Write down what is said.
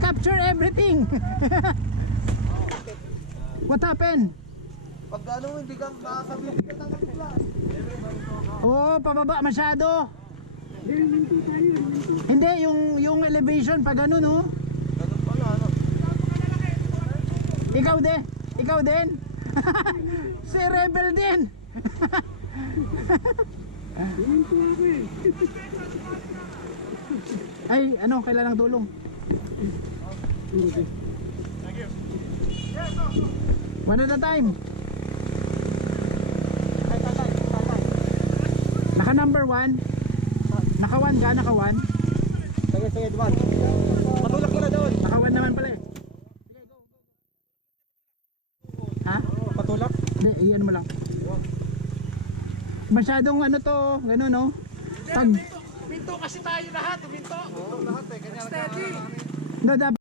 capture everything. What happened? Pag ano, hindi ka makakabili ka ng bigla. Oo, pababa masyado. Hindi, yung elevation pag ano, no? Ganun pala, ano? Ikaw din? Ikaw din? Si Rebel din. Ay, ano, kailangan ng tulong. One at a time. Naka number 1. Naka 1 ka, naka 1. Sige, Duman. Patulak mo na doon. Naka 1 naman pala eh. Ha? Patulak? Hindi, iyan mo lang. Masyadong ano to, gano'n no? Pag... Minto kasi tayo lahat, minto. Oo, lahat eh. Kanya Steady. No, dapat